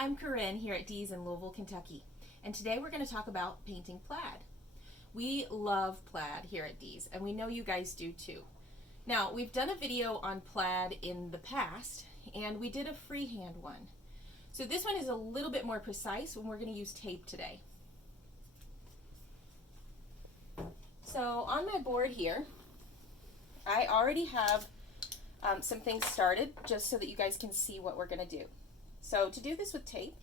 I'm Corinne here at DEE'S in Louisville, Kentucky, and today we're going to talk about painting plaid. We love plaid here at DEE'S, and we know you guys do too. Now, we've done a video on plaid in the past, and we did a freehand one. So this one is a little bit more precise, and we're going to use tape today. So on my board here, I already have some things started just so that you guys can see what we're going to do. So to do this with tape,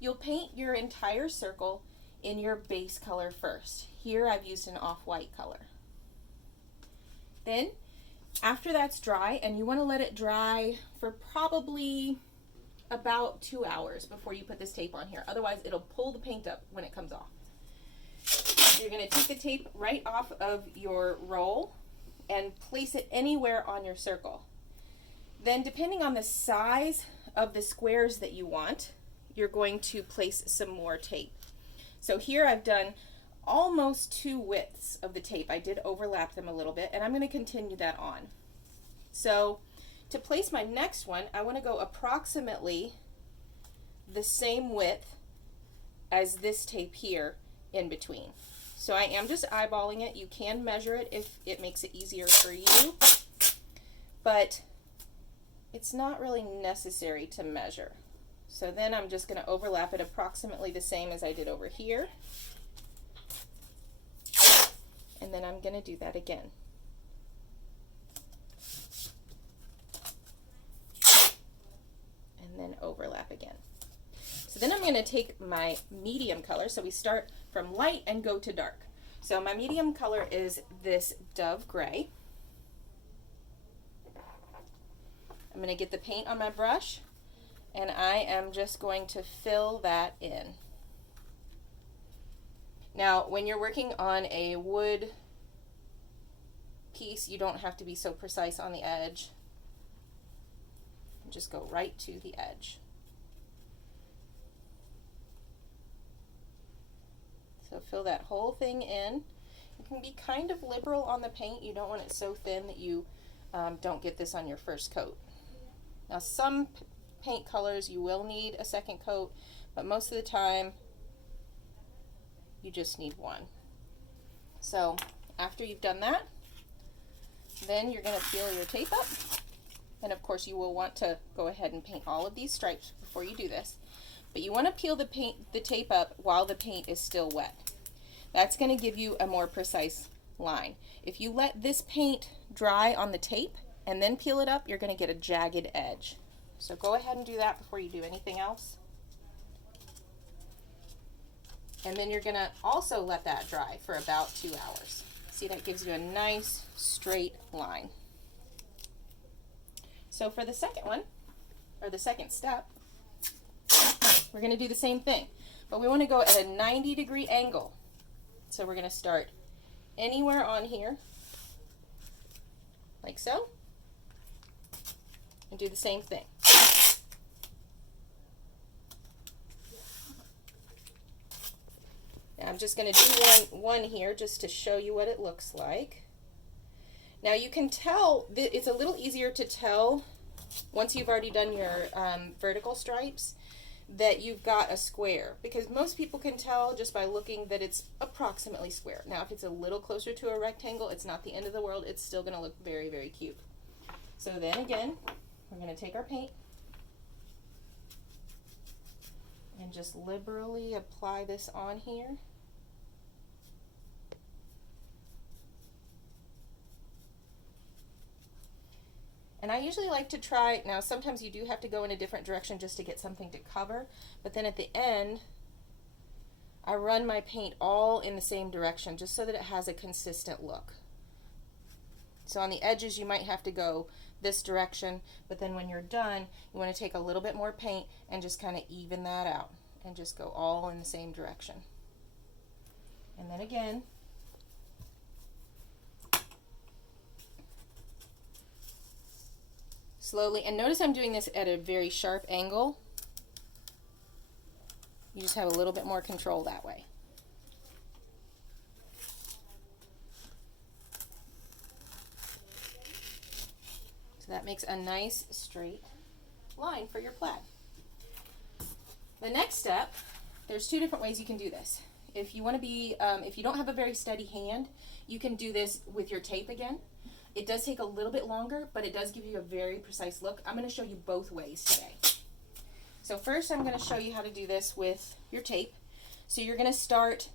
you'll paint your entire circle in your base color first. Here I've used an off-white color. Then after that's dry, and you want to let it dry for probably about 2 hours before you put this tape on here. Otherwise it'll pull the paint up when it comes off. You're going to take the tape right off of your roll and place it anywhere on your circle. Then depending on the size of the squares that you want, you're going to place some more tape. So here I've done almost 2 widths of the tape. I did overlap them a little bit, and I'm going to continue that on. So to place my next one, I want to go approximately the same width as this tape here in between. So I am just eyeballing it. You can measure it if it makes it easier for you, but it's not really necessary to measure. So then I'm just going to overlap it approximately the same as I did over here. And then I'm going to do that again. And then overlap again. So then I'm going to take my medium color. So we start from light and go to dark. So my medium color is this dove gray. I'm going to get the paint on my brush, and I am just going to fill that in. Now, when you're working on a wood piece, you don't have to be so precise on the edge. Just go right to the edge. So fill that whole thing in. You can be kind of liberal on the paint. You don't want it so thin that you don't get this on your first coat. Now some paint colors you will need a second coat, but most of the time you just need one. So after you've done that, then you're going to peel your tape up. And of course you will want to go ahead and paint all of these stripes before you do this. But you want to peel the tape up while the paint is still wet. That's going to give you a more precise line. If you let this paint dry on the tape and then peel it up, you're going to get a jagged edge. So go ahead and do that before you do anything else. And then you're going to also let that dry for about 2 hours. See, that gives you a nice straight line. So for the second one, or the second step, we're going to do the same thing, but we want to go at a 90-degree angle. So we're going to start anywhere on here, like so, and do the same thing. Now I'm just going to do one here just to show you what it looks like. Now you can tell, it's a little easier to tell once you've already done your vertical stripes that you've got a square, because most people can tell just by looking that it's approximately square. Now if it's a little closer to a rectangle, it's not the end of the world. It's still going to look very, very cute. So then again, we're going to take our paint and just liberally apply this on here. And I usually like to try, now sometimes you do have to go in a different direction just to get something to cover, but then at the end, I run my paint all in the same direction just so that it has a consistent look. So on the edges you might have to go this direction, but then when you're done, you want to take a little bit more paint and just kind of even that out and just go all in the same direction. And then again, slowly, and notice I'm doing this at a very sharp angle. You just have a little bit more control that way. So that makes a nice straight line for your plaid. The next step, there's two different ways you can do this. If you want to be, if you don't have a very steady hand, you can do this with your tape again. It does take a little bit longer, but it does give you a very precise look. I'm going to show you both ways today. So first I'm going to show you how to do this with your tape. So you're going to start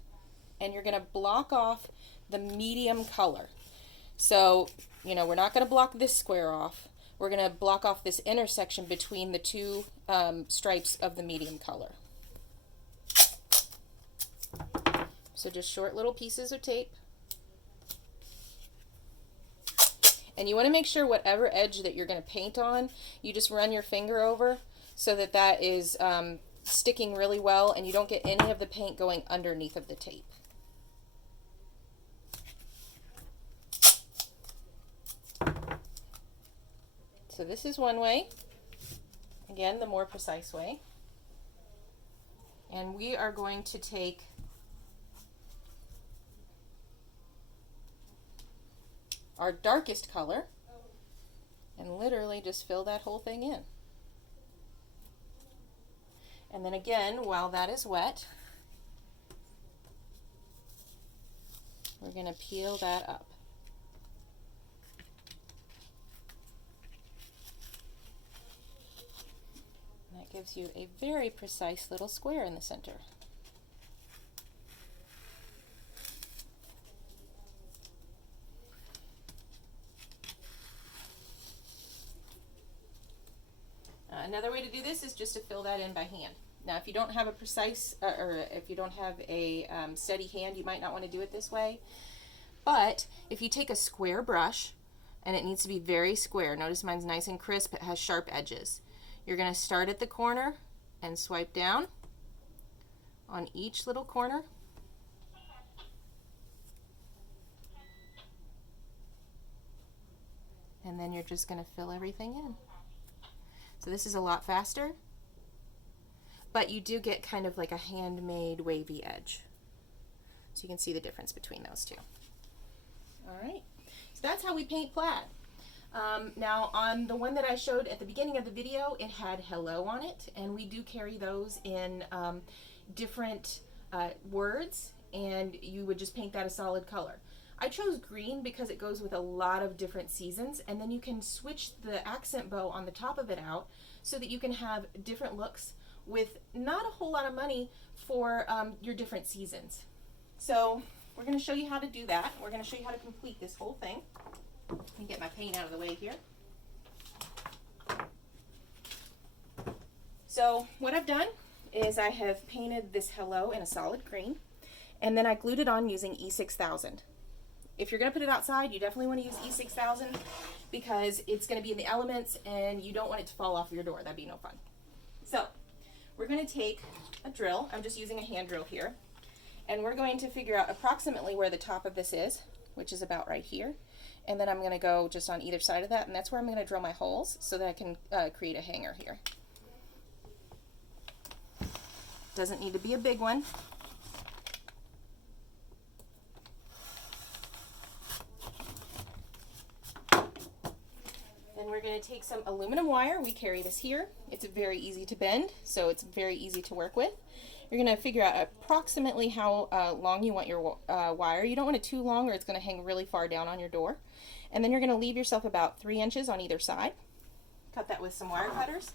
and you're going to block off the medium color. So, you know, we're not going to block this square off. We're going to block off this intersection between the two stripes of the medium color. So just short little pieces of tape. And you want to make sure whatever edge that you're going to paint on, you just run your finger over so that that is sticking really well and you don't get any of the paint going underneath of the tape. So this is one way, again, the more precise way. And we are going to take our darkest color and literally just fill that whole thing in. And then again, while that is wet, we're going to peel that up. And that gives you a very precise little square in the center. Another way to do this is just to fill that in by hand. Now, if you don't have a precise, or if you don't have a steady hand, you might not want to do it this way. But if you take a square brush, and it needs to be very square, notice mine's nice and crisp, it has sharp edges. You're going to start at the corner and swipe down on each little corner. And then you're just going to fill everything in. So this is a lot faster, but you do get kind of like a handmade wavy edge. So you can see the difference between those two. All right, so that's how we paint plaid. Now on the one that I showed at the beginning of the video, it had hello on it, and we do carry those in different words, and you would just paint that a solid color. I chose green because it goes with a lot of different seasons, and then you can switch the accent bow on the top of it out so that you can have different looks with not a whole lot of money for your different seasons. So we're going to show you how to do that. We're going to show you how to complete this whole thing. Let me get my paint out of the way here. So what I've done is I have painted this hello in a solid green, and then I glued it on using E6000. If you're going to put it outside, you definitely want to use E6000 because it's going to be in the elements and you don't want it to fall off your door. That'd be no fun. So we're going to take a drill. I'm just using a hand drill here. And we're going to figure out approximately where the top of this is, which is about right here. And then I'm going to go just on either side of that, and that's where I'm going to drill my holes so that I can create a hanger here. Doesn't need to be a big one. Then we're going to take some aluminum wire. We carry this here. It's very easy to bend, so it's very easy to work with. You're going to figure out approximately how long you want your wire. You don't want it too long or it's going to hang really far down on your door. And then you're going to leave yourself about 3 inches on either side. Cut that with some wire cutters.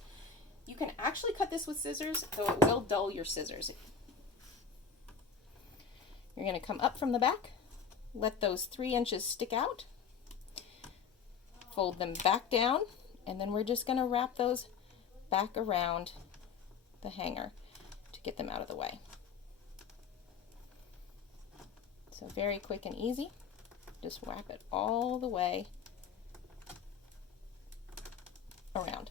You can actually cut this with scissors, though it will dull your scissors. You're going to come up from the back, let those 3 inches stick out, fold them back down, and then we're just going to wrap those back around the hanger to get them out of the way. So very quick and easy. Just wrap it all the way around.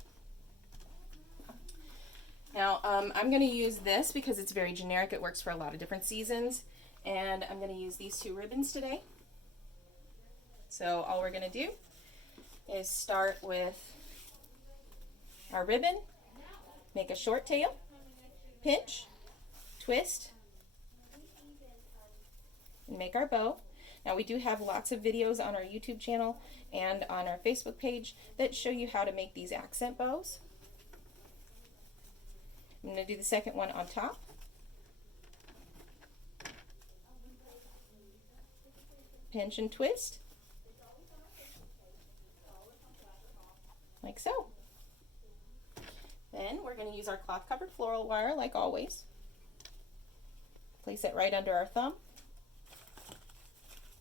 Now I'm going to use this because it's very generic. It works for a lot of different seasons, and I'm going to use these 2 ribbons today. So all we're going to do is start with our ribbon, make a short tail, pinch, twist, and make our bow. Now we do have lots of videos on our YouTube channel and on our Facebook page that show you how to make these accent bows. I'm going to do the second one on top. Pinch and twist. Like so. Then we're going to use our cloth covered floral wire like always. Place it right under our thumb.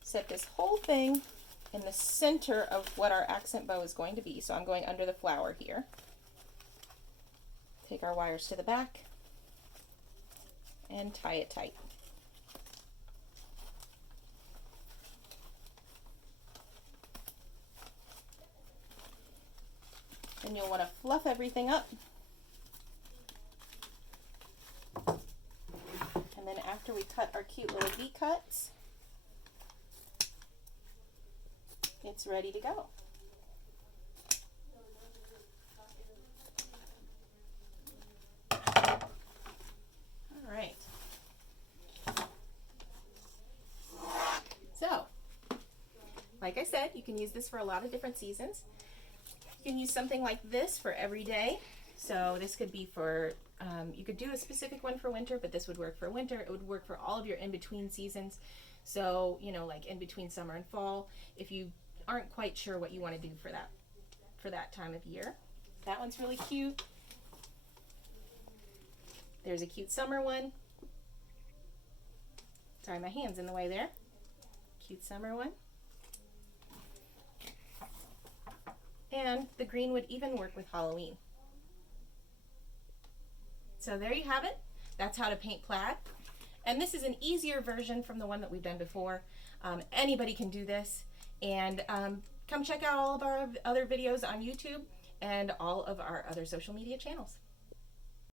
Set this whole thing in the center of what our accent bow is going to be. So I'm going under the flower here. Take our wires to the back and tie it tight. And you'll want to fluff everything up. And then after we cut our cute little V cuts, it's ready to go. All right. So, like I said, you can use this for a lot of different seasons. You can use something like this for every day. So this could be for, you could do a specific one for winter, but this would work for winter. It would work for all of your in-between seasons. So, you know, like in between summer and fall, if you aren't quite sure what you want to do for that time of year. That one's really cute. There's a cute summer one. Sorry, my hand's in the way there. Cute summer one. And the green would even work with Halloween. So there you have it. That's how to paint plaid. And this is an easier version from the one that we've done before. Anybody can do this. And come check out all of our other videos on YouTube and all of our other social media channels.